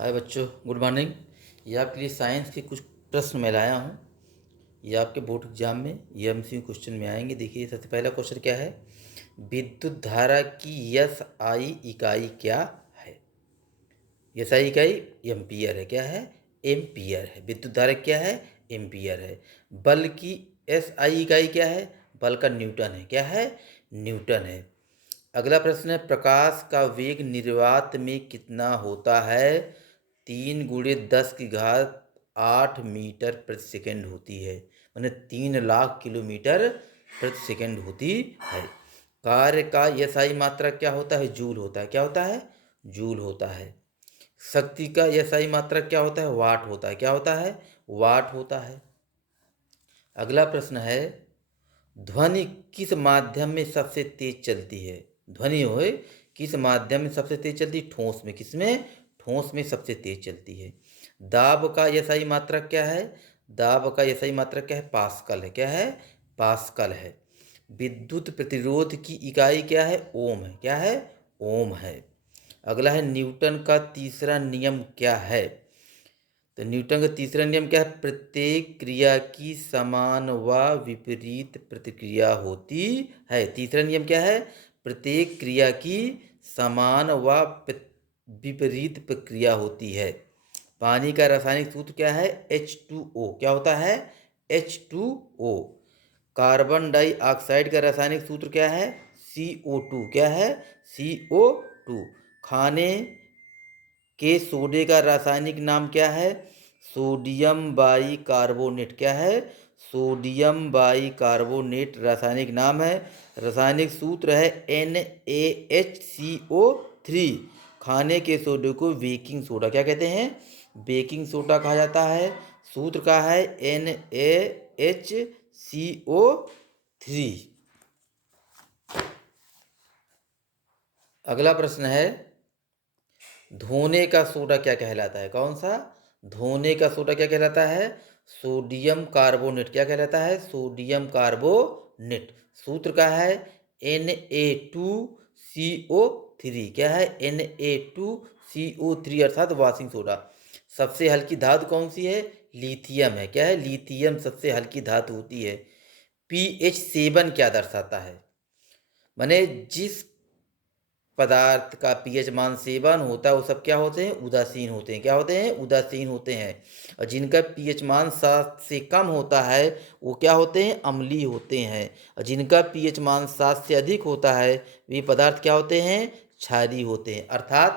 हाय बच्चों, good morning. ये आपके लिए साइंस के कुछ प्रश्न मैं लाया हूँ। ये आपके बोर्ड एग्जाम में ये एमसीक्यू क्वेश्चन में आएंगे। देखिए, सबसे पहला क्वेश्चन क्या है। विद्युत धारा की एसआई इकाई क्या है। एसआई इकाई एम्पियर है। क्या है? एम्पियर है। विद्युत धारा क्या है? एम्पियर है। बल की एसआई इकाई क्या है? बल का न्यूटन है। क्या है? न्यूटन है। अगला प्रश्न है, प्रकाश का वेग निर्वात में कितना होता है? 3 × 10⁸ प्रति सेकेंड होती है। मैंने 3 लाख किलोमीटर प्रति सेकेंड होती है। कार्य का एसआई मात्रक क्या होता है? जूल होता है। क्या होता है? जूल होता है। शक्ति का एसआई मात्रक क्या होता है? वाट होता है। क्या होता है? वाट होता है। अगला प्रश्न है, ध्वनि किस माध्यम में सबसे तेज चलती है? ध्वनि होए किस माध्यम में सबसे तेज चलती है? ठोस में। किसमें? ठोस में सबसे तेज चलती है। दाब का एसआई मात्रक क्या है? दाब का एसआई मात्रक क्या है? पास्कल है। क्या है? पास्कल है। विद्युत प्रतिरोध की इकाई क्या है? ओम है। क्या है? ओम है। अगला है, न्यूटन का तीसरा नियम क्या है? तो न्यूटन का तीसरा नियम क्या है? प्रत्येक क्रिया की समान व विपरीत प्रतिक्रिया होती है। तीसरा नियम क्या है? प्रत्येक क्रिया की समान व विपरीत प्रक्रिया होती है। पानी का रासायनिक सूत्र क्या है? H2O। क्या होता है? H2O। कार्बन डाइऑक्साइड का रासायनिक सूत्र क्या है? CO2। क्या है? CO2। खाने के सोडे का रासायनिक नाम क्या है? Sodium bicarbonate. क्या है? सोडियम बाइकार्बोनेट रासायनिक नाम है। रासायनिक सूत्र है NaHCO3। खाने के सोडे को बेकिंग सोडा क्या कहते हैं? बेकिंग सोडा कहा जाता है। सूत्र का है NaHCO3। अगला प्रश्न है, धोने का सोडा क्या कहलाता है? कौन सा? धोने का सोडा क्या कहलाता है? Sodium carbonate. क्या कहलाता है? Sodium carbonate. सूत्र का है Na2CO3। क्या है? Na2CO3 अर्थात वाशिंग सोडा। सबसे हल्की धातु कौन सी है? लिथियम है। क्या है? लिथियम सबसे हल्की धातु होती है। pH 7 क्या दर्शाता है? माने जिस पदार्थ का पीएच मान 7 होता है वो सब क्या होते हैं? उदासीन होते हैं। क्या होते हैं? उदासीन होते हैं। और जिनका पीएच मान 7 से कम होता है वो क्या होते हैं? अम्लीय होते हैं। और जिनका पीएच मान 7 से अधिक होता है वे पदार्थ क्या होते हैं? क्षारीय होते हैं। अर्थात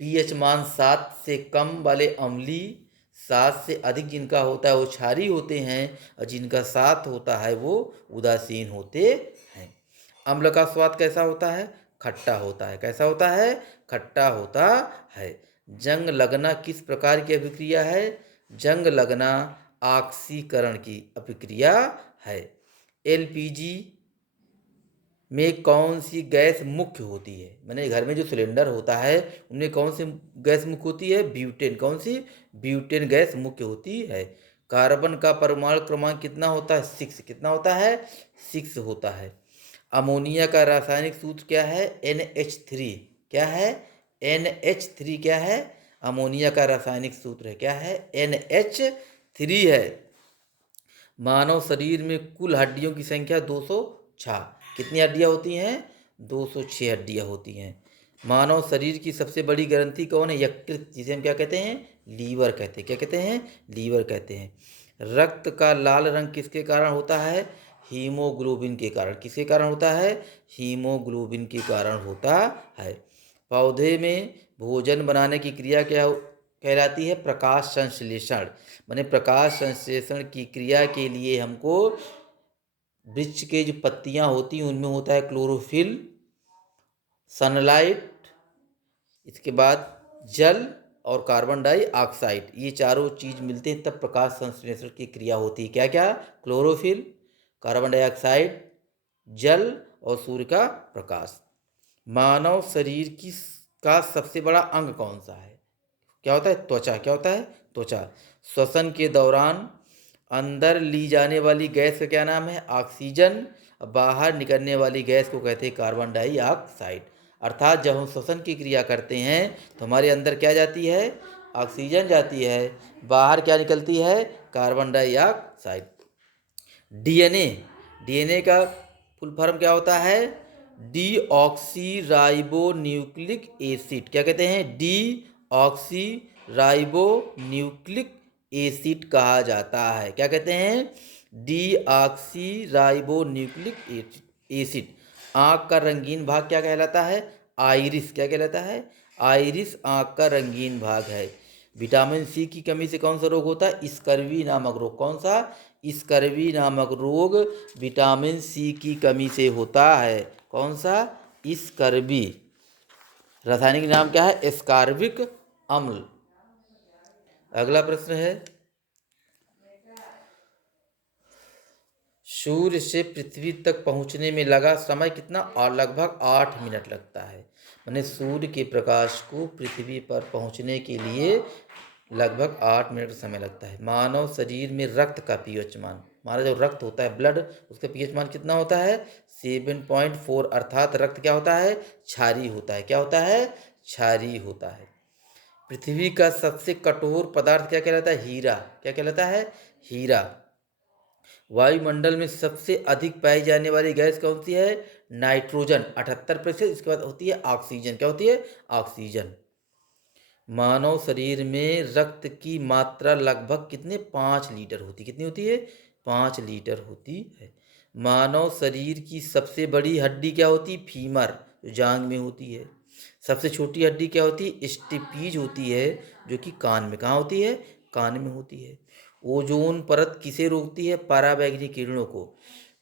पीएच मान 7 से कम वाले अम्लीय, 7 से अधिक जिनका होता है वो क्षारीय होते हैं, और जिनका 7 होता है वो उदासीन होते हैं। अम्ल का स्वाद कैसा होता है? खट्टा होता है। कैसा होता है? खट्टा होता है। जंग लगना किस प्रकार की अभिक्रिया है? जंग लगना ऑक्सीकरण की अभिक्रिया है। एलपीजी में कौन सी गैस मुख्य होती है? मैंने घर में जो सिलेंडर होता है उनमें कौन सी गैस मुख्य होती है? ब्यूटेन। कौन सी? ब्यूटेन गैस मुख्य होती है। कार्बन का परमाणु क्रमांक कितना होता है? 6। कितना होता है? 6 होता है। अमोनिया का रासायनिक सूत्र क्या है? NH3। क्या है? NH3 क्या है? अमोनिया का रासायनिक सूत्र है। क्या है? NH3 है। मानव शरीर में कुल हड्डियों की संख्या 206। कितनी हड्डियां होती हैं? 206 हड्डियां होती हैं। मानव शरीर की सबसे बड़ी ग्रंथि कौन है? यकृत, जिसे हम क्या कहते हैं? लीवर कहते हैं। क्या कहते हैं? लीवर कहते हैं। रक्त का लाल रंग किसके कारण होता है? हीमोग्लोबिन के कारण। किसके कारण होता है? हीमोग्लोबिन के कारण होता है। पौधे में भोजन बनाने की क्रिया क्या कहलाती है? प्रकाश संश्लेषण। माने प्रकाश संश्लेषण की क्रिया के लिए हमको वृक्ष के जो पत्तियां होती हैं उनमें होता है क्लोरोफिल, सनलाइट, इसके बाद जल और कार्बन डाइऑक्साइड, ये चारों चीज मिलते हैं तब प्रकाश संश्लेषण की क्रिया होती है। क्या क्या? क्लोरोफिल, कार्बन डाइऑक्साइड, जल और सूर्य का प्रकाश। मानव शरीर की का सबसे बड़ा अंग कौन सा है? क्या होता है? त्वचा। क्या होता है? त्वचा। श्वसन के दौरान अंदर ली जाने वाली गैस का क्या नाम है? ऑक्सीजन। बाहर निकलने वाली गैस को कहते हैं कार्बन डाइऑक्साइड। अर्थात जब हम श्वसन की क्रिया करते हैं तो हमारे अंदर क्या जाती है, ऑक्सीजन जाती है, बाहर क्या निकलती है, कार्बन डाइऑक्साइड। डीएनए, डीएनए का फुल फॉर्म क्या होता है, डीऑक्सी राइबो न्यूक्लिक एसिड। क्या कहते हैं, डीऑक्सी राइबो न्यूक्लिक एसिड कहा जाता है। क्या कहते हैं, डीऑक्सी राइबो न्यूक्लिक एसिड। आँख का रंगीन भाग क्या कहलाता है, आइरिस। क्या कहलाता है, आइरिस आँख का रंगीन भाग है। विटामिन सी की कमी से कौन सा रोग होता है, स्कर्वी नामक रोग। कौन सा, स्कर्वी नामक रोग विटामिन सी की कमी से होता है। कौन सा, स्कर्वी। रासायनिक नाम क्या है, एस्कॉर्बिक अम्ल। अगला प्रश्न है, सूर्य से पृथ्वी तक पहुंचने में लगा समय कितना, और लगभग 8 मिनट लगता है। माने सूर्य के प्रकाश को पृथ्वी पर पहुंचने के लिए लगभग 8 मिनट समय लगता है। मानव शरीर में रक्त का पीएच मान, हमारा जो रक्त होता है ब्लड, उसका पीएच मान कितना होता है, 7.4। अर्थात रक्त क्या होता है, क्षारीय होता है। क्या होता है, क्षारीय होता है। पृथ्वी का सबसे कठोर पदार्थ क्या कहलाता है, हीरा। क्या कहलाता है, हीरा। वायुमंडल में सबसे अधिक पाई जाने वाली गैस कौन सी है, नाइट्रोजन 78%। इसके बाद होती है ऑक्सीजन। क्या होती है, ऑक्सीजन। मानव शरीर में रक्त की मात्रा लगभग कितने, 5 लीटर होती। कितनी होती है, 5 लीटर होती है। मानव शरीर की सबसे बड़ी हड्डी क्या होती है, फीमर, जो जांग में होती है। सबसे छोटी हड्डी क्या होती है, स्टेपीज होती है, जो कि कान में, कहाँ होती है, कान में होती है। ओजोन परत किसे रोकती है, पराबैंगनी किरणों को।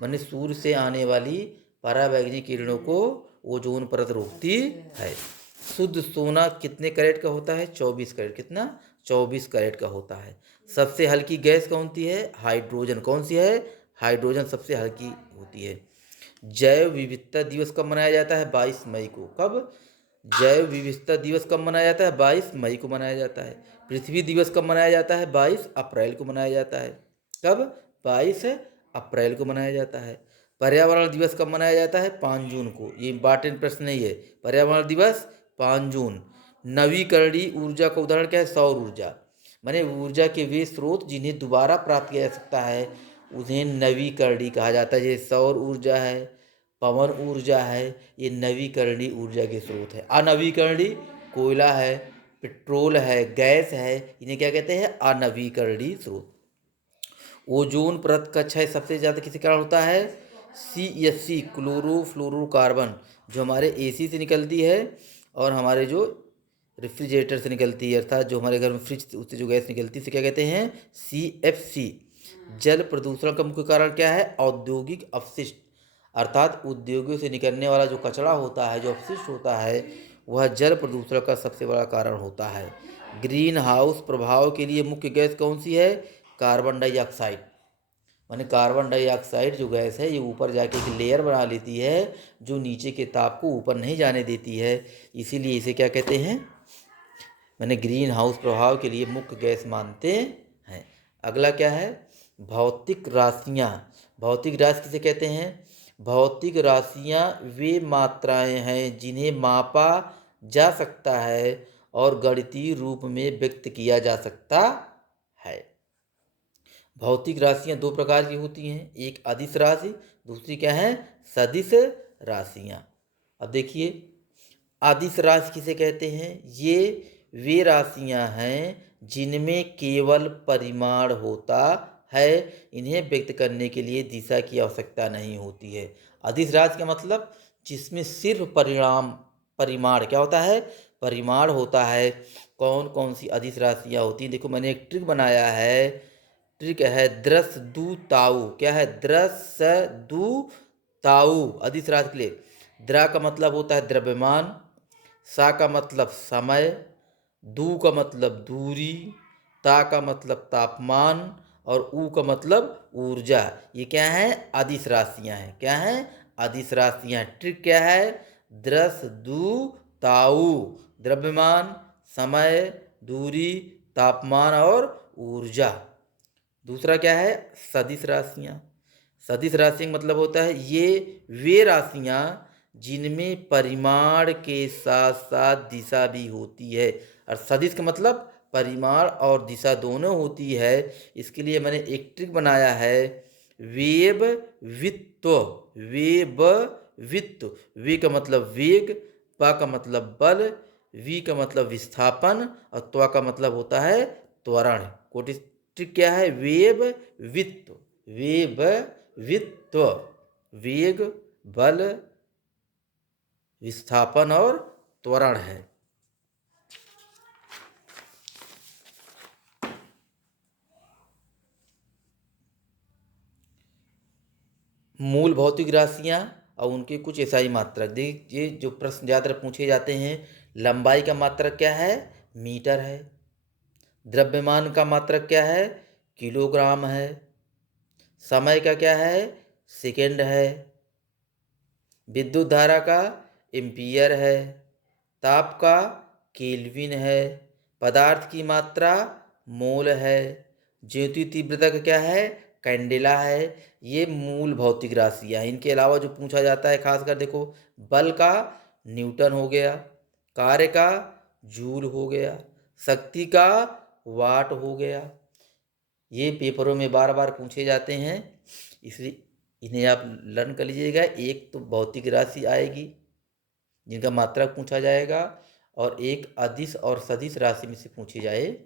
माने सूर्य से आने वाली पराबैंगनी किरणों को ओजोन परत रोकती है। शुद्ध सोना कितने कैरेट का होता है, 24 कैरेट। कितना, 24 कैरेट का होता है। सबसे हल्की गैस कौन सी है, हाइड्रोजन। कौन सी है, हाइड्रोजन सबसे हल्की होती है। जैव विविधता दिवस कब मनाया जाता है, 22 मई को। कब, जैव विविधता दिवस कब मनाया जाता है, 22 मई को मनाया जाता है। पृथ्वी दिवस कब मनाया जाता है, 22 अप्रैल को मनाया जाता है। कब, 22 अप्रैल को मनाया जाता है। पर्यावरण दिवस कब मनाया जाता है, 5 जून को। ये इंपॉर्टेंट प्रश्न नहीं है, पर्यावरण दिवस 5 जून। नवीकरणीय ऊर्जा का उदाहरण क्या है, सौर ऊर्जा। माने ऊर्जा के वे स्रोत जिन्हें दोबारा प्राप्त किया जा सकता है, उन्हें नवीकरणीय कहा जाता है। जैसे सौर ऊर्जा है, पवन ऊर्जा है, ये नवीकरणीय ऊर्जा के स्रोत है। अनवीकरणीय कोयला है, पेट्रोल है, गैस है, इन्हें क्या कहते हैं, अनवीकरणीय स्रोत। ओजोन परत का क्षय सबसे ज़्यादा किसी कारण होता है, CFC, क्लोरोफ्लोरोकार्बन, जो हमारे AC से निकलती है और हमारे जो रेफ्रिजरेटर से निकलती है, अर्थात जो हमारे घर में फ्रिज उससे जो गैस निकलती है, इसे क्या कहते हैं, CFC। जल प्रदूषण का मुख्य कारण क्या है, औद्योगिक अपशिष्ट। अर्थात उद्योगों से निकलने वाला जो कचरा होता है, जो अपशिष्ट होता है, वह जल प्रदूषण का सबसे बड़ा कारण होता है। ग्रीन हाउस प्रभाव के लिए मुख्य गैस कौन सी है, कार्बन डाइऑक्साइड। माने कार्बन डाइऑक्साइड जो गैस है, ये ऊपर जाके एक लेयर बना लेती है, जो नीचे के ताप को ऊपर नहीं जाने देती है, इसीलिए इसे क्या कहते हैं, मैंने ग्रीन हाउस प्रभाव के लिए मुख्य गैस मानते हैं। अगला क्या है, भौतिक राशियाँ। भौतिक राशि किसे कहते हैं, भौतिक राशियाँ वे मात्राएं हैं जिन्हें मापा जा सकता है और गणितीय रूप में व्यक्त किया जा सकता है। भौतिक राशियाँ दो प्रकार की होती हैं, एक अदिश राशि, दूसरी क्या है, सदिश राशियाँ। अब देखिए, अदिश राशि किसे कहते हैं, ये वे राशियाँ हैं जिनमें केवल परिमाण होता है, इन्हें व्यक्त करने के लिए दिशा की आवश्यकता नहीं होती है। अदिश राशि का मतलब जिसमें सिर्फ परिमाण क्या होता है, परिमाण होता है। कौन कौन सी अदिश राशियाँ होती हैं, देखो मैंने एक ट्रिक बनाया है। ट्रिक है द्रस दू ताऊ। क्या है, द्रस दू ताऊ। अदिश राशि के लिए द्रा का मतलब होता है द्रव्यमान, सा का मतलब समय, दू का मतलब दूरी, ता का मतलब तापमान और ऊ का मतलब ऊर्जा। ये क्या है, अदिश राशियाँ हैं। क्या है, अदिश राशियाँ। ट्रिक क्या है, द्रस दू ताऊ, द्रव्यमान, समय, दूरी, तापमान और ऊर्जा। दूसरा क्या है, सदिश राशियाँ। सदिश राशि का मतलब होता है ये वे राशियाँ जिनमें परिमाण के साथ साथ दिशा भी होती है। और सदिश का मतलब परिमाण और दिशा दोनों होती है। इसके लिए मैंने एक ट्रिक बनाया है, वेब वित्व। वेब वित्व, वे का मतलब वेग, प का मतलब बल, वी का मतलब विस्थापन और त्व का मतलब होता है त्वरण। कोटि ट्रिक क्या है? वेब वित्व। वेब वित्व, वेग, बल, विस्थापन और त्वरण है। मूल भौतिक राशियाँ और उनके कुछ एसआई मात्रक। देखिए जो प्रश्न ज़्यादातर पूछे जाते हैं, लंबाई का मात्रक क्या है? मीटर है। द्रव्यमान का मात्रक क्या है? किलोग्राम है। समय का क्या है? सेकेंड है। विद्युत धारा का एम्पियर है। ताप का केल्विन है। पदार्थ की मात्रा मोल है। ज्योति तीव्रता का क्या है? कैंडेला है। ये मूल भौतिक राशियाँ हैं। इनके अलावा जो पूछा जाता है खासकर देखो, बल का न्यूटन हो गया, कार्य का जूल हो गया, शक्ति का वाट हो गया। ये पेपरों में बार बार पूछे जाते हैं, इसलिए इन्हें आप लर्न कर लीजिएगा। एक तो भौतिक राशि आएगी जिनका मात्रक पूछा जाएगा, और एक अदिश और सदिश राशि में से पूछी जाएगी।